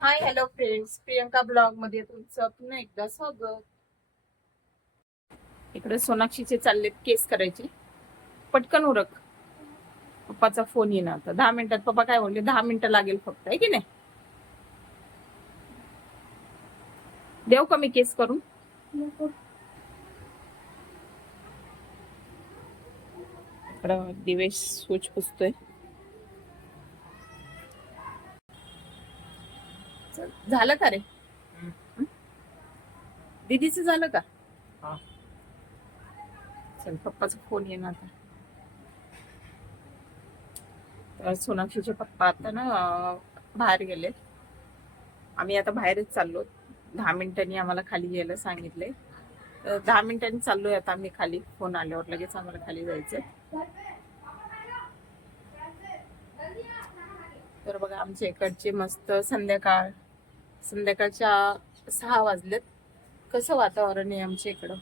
हाय hello friends Priyanka ब्लॉगमध्ये तुमचं पुन्हा एकदा स्वागत. इकडे सोनाक्षीचे चाललेत केस करायचे. पटकन उरक. पप्पाचा फोन येणार आता. दहा मिनिटात पप्पा काय म्हणले? दहा मिनिटं लागेल फक्त आहे की नाही? देऊ का मी केस करून? इकडं दिवेश सूच पुसतोय चल, झालं का रे? दीदीचं झालं का. चल पप्पाचा फोन येणार आता. तर सोनाक्षीचे पप्पा आता ना बाहेर गेले आम्ही आता बाहेरच चाललो. दहा मिनिटांनी आम्हाला खाली यायला सांगितले तर दहा मिनिटांनी चाललोय आता आम्ही खाली. फोन आल्यावर लगेच आम्हाला खाली जायचंय. तर बघा आमच्या इकडचे मस्त संध्याकाळ. संध्याकाळच्या सहा वाजलेत. कसं वातावरण आहे आमच्या इकडं?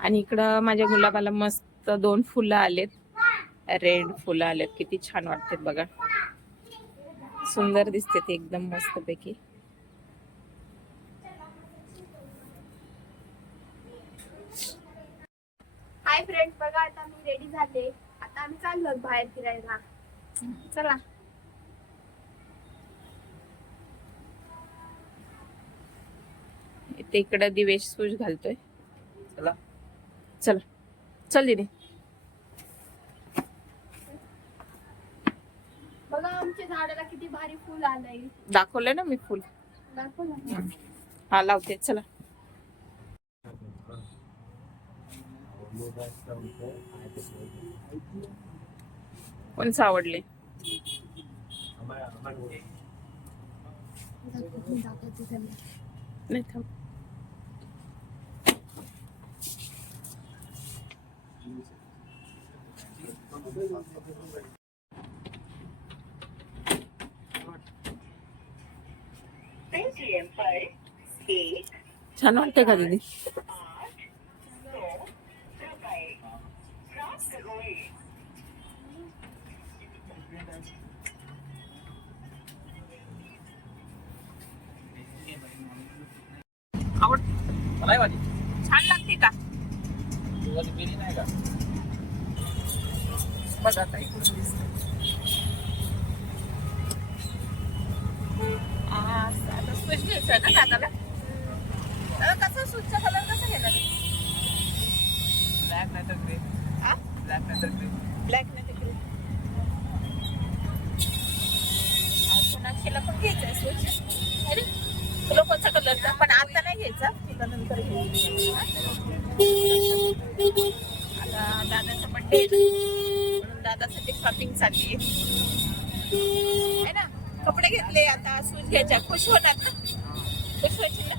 आणि इकडं माझ्या गुलाबाला मस्त दोन फुलं आलेत. रेड फुलं आलेत. किती छान वाटतात बघा. सुंदर दिसते ते एकदम मस्त पैकी हाय फ्रेंड्स बघा आता मी रेडी झाले आता आम्ही चाललो बाहेर फिरायला चला. इथे इकडं दिवेश सूज घालतोय. चला. चला. चल दिदी. बघा आमच्या झाडाला किती भारी फुल आलंय. दाखवलंय ना मी फुल. दाखव ना. हा लावते. चला. कोणचं आवडले दाखवते त्यांना. नाही थांब पेटीएम पर एक छान वाटतं का दीदी रुपए प्राप्त हुए आवड मला वाटते छान लागते का? तुला बिर्याणी नाही का? बघ आता इकडून दिसतं. आता घ्यायचं ना कसा सूटचा कलर कसा घेणार? ब्लॅक नाही तर ग्रे हा ब्लॅक नाही तर ग्रे ब्लॅक नाही. घ्यायचा. तुला नंतर घ्यायचा आता दादाचा बर्थडे म्हणून दादासाठी शॉपिंग चालली आहे. ना? कपडे घेतले आता सूज घ्यायच्या. खुश होणार ना खुश व्हायची ना?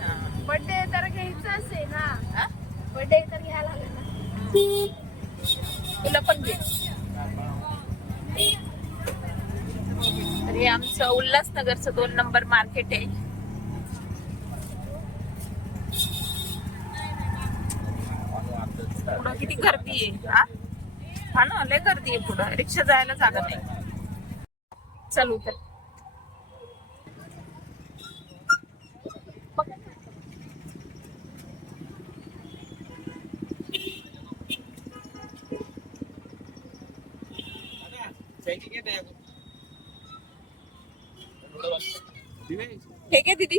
हा. बर्थडे तर घ्यायचाच आहे ना? बर्थडे तर घ्यायला लागेल ना. तुला पण घे अरे आमचं उल्हासनगरचं दोन नंबर मार्केट आहे. किती गर्दी आहे? हा? हा ना लय गर्दी आहे पुढं. रिक्षा जायला जागा नाही. चल उतर. हे घे दीदी.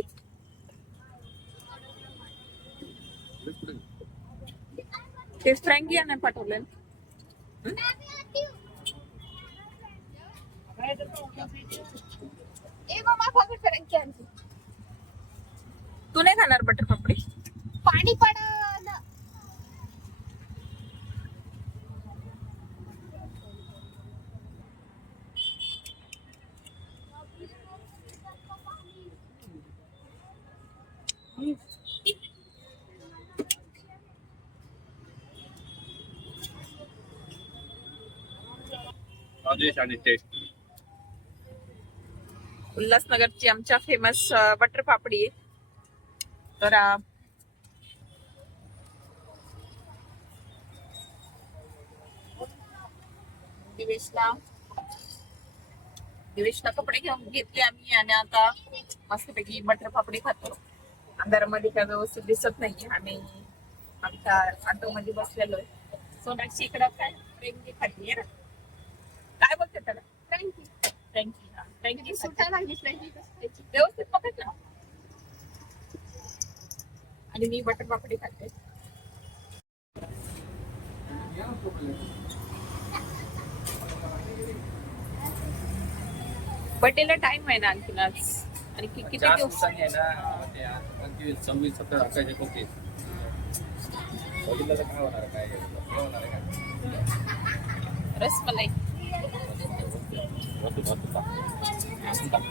ते फ्रँकी नाही पाठवलं. तू नाही खाणार बटर पापडी उल्हासनगर ची उल्हासनगरची आमच्या फेमस बटर पापडी. तर दिवेशला कपडे घेऊन घेतले आम्ही आणि आता मस्तपैकी बटर पापडी खातो. अंधारामध्ये काय व्यवस्थित दिसत नाही आम्ही आमच्या ऑटोमध्ये बसलेलो आहे. सोनाक्षी इकडं काय? प्रेम खाल्ली आहे फ्रँकी फ्रेंकी हा फ्रेंकी सुटायला लागली फ्रँकी कसं खायची? व्यवस्थित पकड ना. आणि मी बटर पापडी खाते बर्थडेला टाइम आहे ना आणखीन आज. आणि कि- किती चार दिवस? दिवसांनी आहे ना ते आज पंचवीस सव्वीस सत्तर अठ्ठावीस एकोणतीस बघितलं तर काय होणार आहे, काय काय होणार? आहे काय रसमलाई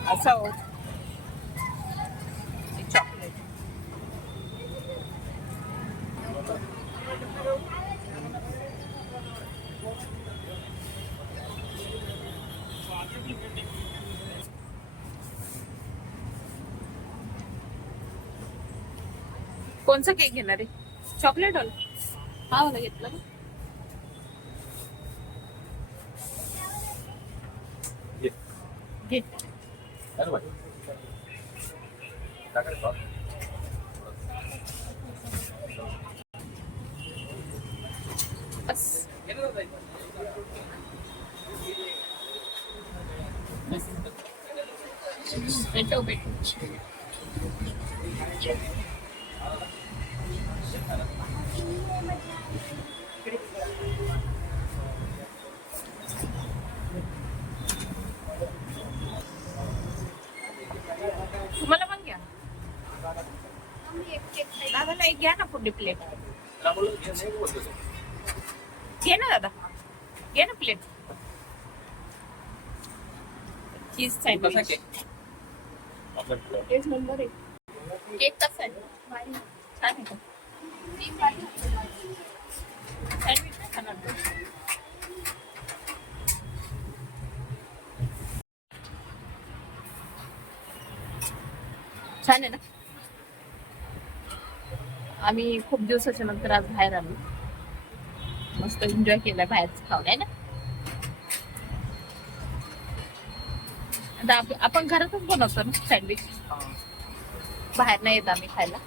असं हो. चॉकलेट कोणचा केक घेणार आहे? चॉकलेट वाला? हा वाला घेतला ना ये. घे चालू भाई टाकायचं का? बस गेलं जातं इथं. भेटो भेटो तुम्हाला पण घ्या आम्ही एक केक खायला दादाला एक घ्या ना पुढे प्लेट घे, ना दादा घे ना प्लेट चीज सँडविच. एक नंबर आहे केक कसा आहे. छान आहे का. सँडविच नाही खाणार? छान आहे ना आम्ही खूप दिवसाच्या नंतर आज बाहेर आलो. मस्त एन्जॉय केला बाहेरच खावलाय ना? आता आपण घरातच बनवतो ना सँडविच बाहेर नाही येत आम्ही खायला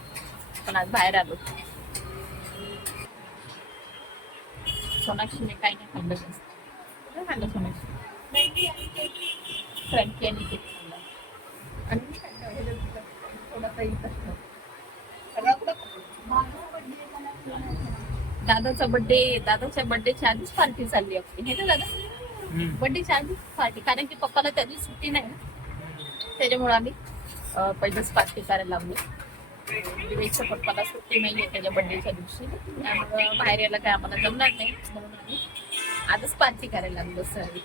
पण आज बाहेर आलो. सोनाक्षीने काही नाही खाल्लं जास्त. काय खाल्लं सोनाक्षी? फ्रँकी आणि केक. खाल्ला. आणि थोडा काही कसं. रगडं माझा birthday आहे, मला phone आला. दादाचा बर्थडे दादाच्या बर्थडेच्या आधीच पार्टी चालली आपली. हे ना दादा? बर्थडेच्या आधीच पार्टी कारण की पप्पाला त्या दिवशी सुट्टी नाही ना. त्याच्यामुळे आम्ही पहिलेच पार्टी करायला लागलो. विवेकच्या पप्पाला सुट्टी नाहीये त्याच्या बर्थडेच्या दिवशी. त्यामुळं बाहेर यायला काय आम्हाला जमणार नाही. म्हणून आम्ही आजच पार्टी करायला लागलो सर.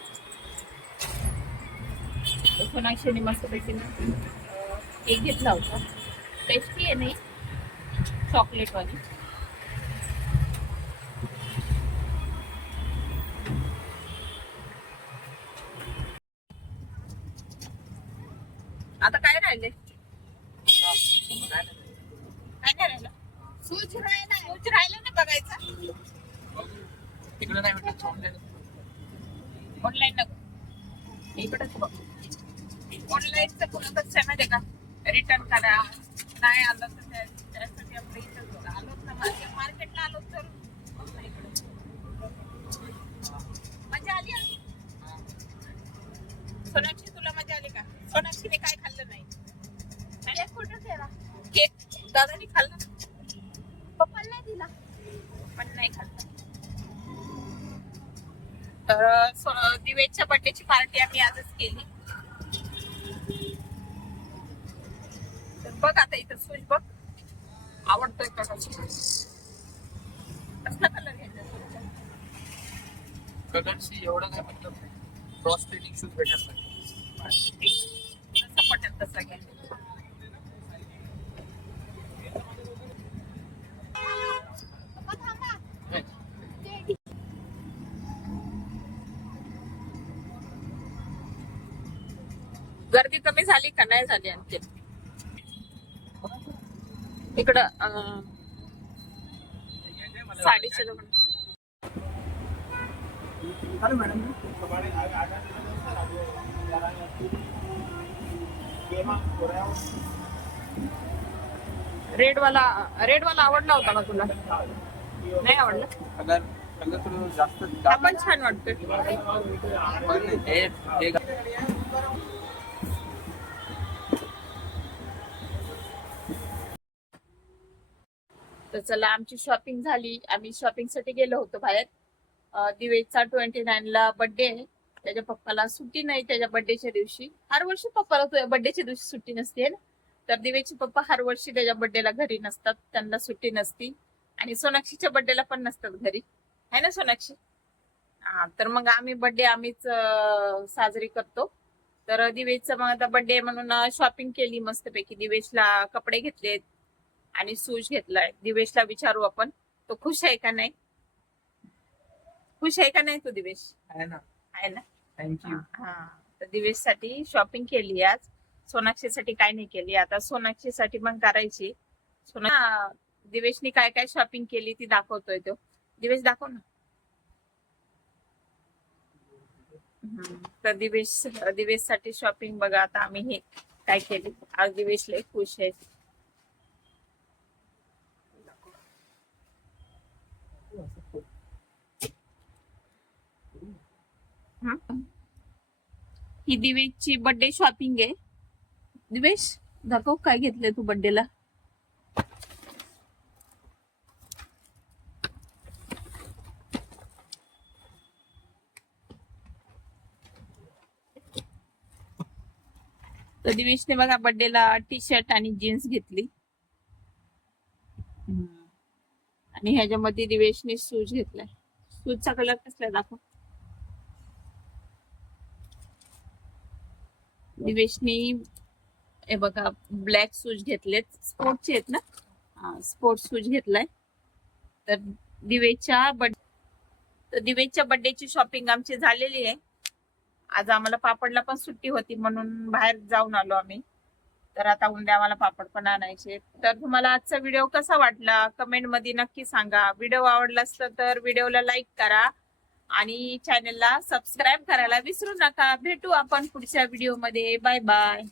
सोनाक्षीने मस्तपैकी केक घेतला होता. टेस्टी आहे नाही? चॉकलेटवाली आता काय राहिले काय नाही राहिलं सूज राहिला आहे. तुझं राहिलं ना बघायचं तिकडे नाही. ऑनलाईन नको इकडंच बघ ऑनलाईनचं पुन्हा कसं आहे का रिटर्न करा नाही आलं तर त्या- त्यासाठी आपलं इथं बघ. आलोच ना मार्केट मार्केटला आलो तर. मजा आली हा? सोनाक्षी तुला मजा आली का सोनाक्षीने काय खाल्लं नाही केक कुठं ठेवा? केक दादानी खाल्लं. पण नाही तर दिवेशच्या बर्थडेची पार्टी आम्ही आजच केली. तर बघ आता इथं स्विच बघ. आवडतोय का कसला कलर घ्यायचा? कलरशी एवढं काय मतलब क्रॉस फिटिंग शूज भेटत नाही. पटेल तसा घ्या. कमी झाली का नाही झाली आणखी इकडं साडीचे रेड वाला रेड वाला आवडला होता का तुला? नाही आवडला? कलर कलर थोडं जास्त हा पण छान वाटतोय. तर चला आमची शॉपिंग झाली. आम्ही शॉपिंगसाठी गेलो होतो बाहेर. दिवेचा ट्वेंटी नाईन ला बर्थडे आहे. त्याच्या पप्पाला सुट्टी नाही त्याच्या बर्थडेच्या दिवशी. हर वर्षी पप्पाला तुझ्या बर्थडेच्या दिवशी सुट्टी नसते ना? तर दिवेचे पप्पा हर वर्षी त्याच्या बर्थडेला घरी नसतात. त्यांना सुट्टी नसती. आणि सोनाक्षीच्या बर्थडेला पण नसतात घरी. आहे ना सोनाक्षी? हा तर मग आम्ही बर्थडे आम्हीच साजरी करतो. तर दिवेशचा मग आता बर्थडे म्हणून शॉपिंग केली मस्तपैकी. दिवेशला कपडे घेतलेत. आणि सूज घेतलाय. दिवेशला विचारू आपण. तो खुश आहे का नाही? खुश आहे का नाही तू दिवेश? आहे ना. आहे ना? थँक्यू हा तर दिवेशसाठी शॉपिंग केली आज. सोनाक्षीसाठी काय नाही केली. आता सोनाक्षीसाठी पण करायची. सोना दिवेशनी काय काय शॉपिंग केली ती दाखवतोय तो. दिवेश दाखव ना. तर दिवेश दिवेशसाठी शॉपिंग बघा. आता आम्ही हे काय केली. आज दिवेश लय खुश आहे. हं? ही दिवेशची बर्थडे शॉपिंग आहे. दिवेश दाखव काय घेतलंय तू बर्थडेला तर दिवेशने बघा बर्थडेला टी शर्ट आणि जीन्स घेतली. आणि ह्याच्यामध्ये दिवेशने शूज घेतलाय. शूजचा कलर कसला दाखव. दिवेशनी हे बघा ब्लॅक शूज घेतलेत. स्पोर्टचे आहेत ना? स्पोर्ट्स शूज घेतलाय. तर दिवेच्या बड तर दिवेच्या बड्डेची शॉपिंग आमची झालेली आहे. आज आम्हाला पापडला पण सुट्टी होती म्हणून बाहेर जाऊन आलो आम्ही. तर आता उद्या आम्हाला पापड पण आणायचे तर तुम्हाला आजचा व्हिडिओ कसा वाटला? कमेंटमध्ये नक्की सांगा. व्हिडिओ आवडला असला तर व्हिडिओला लाईक करा. आणि चॅनलला सबस्क्राईब करायला विसरू नका. भेटू आपण पुढच्या व्हिडिओमध्ये बाय बाय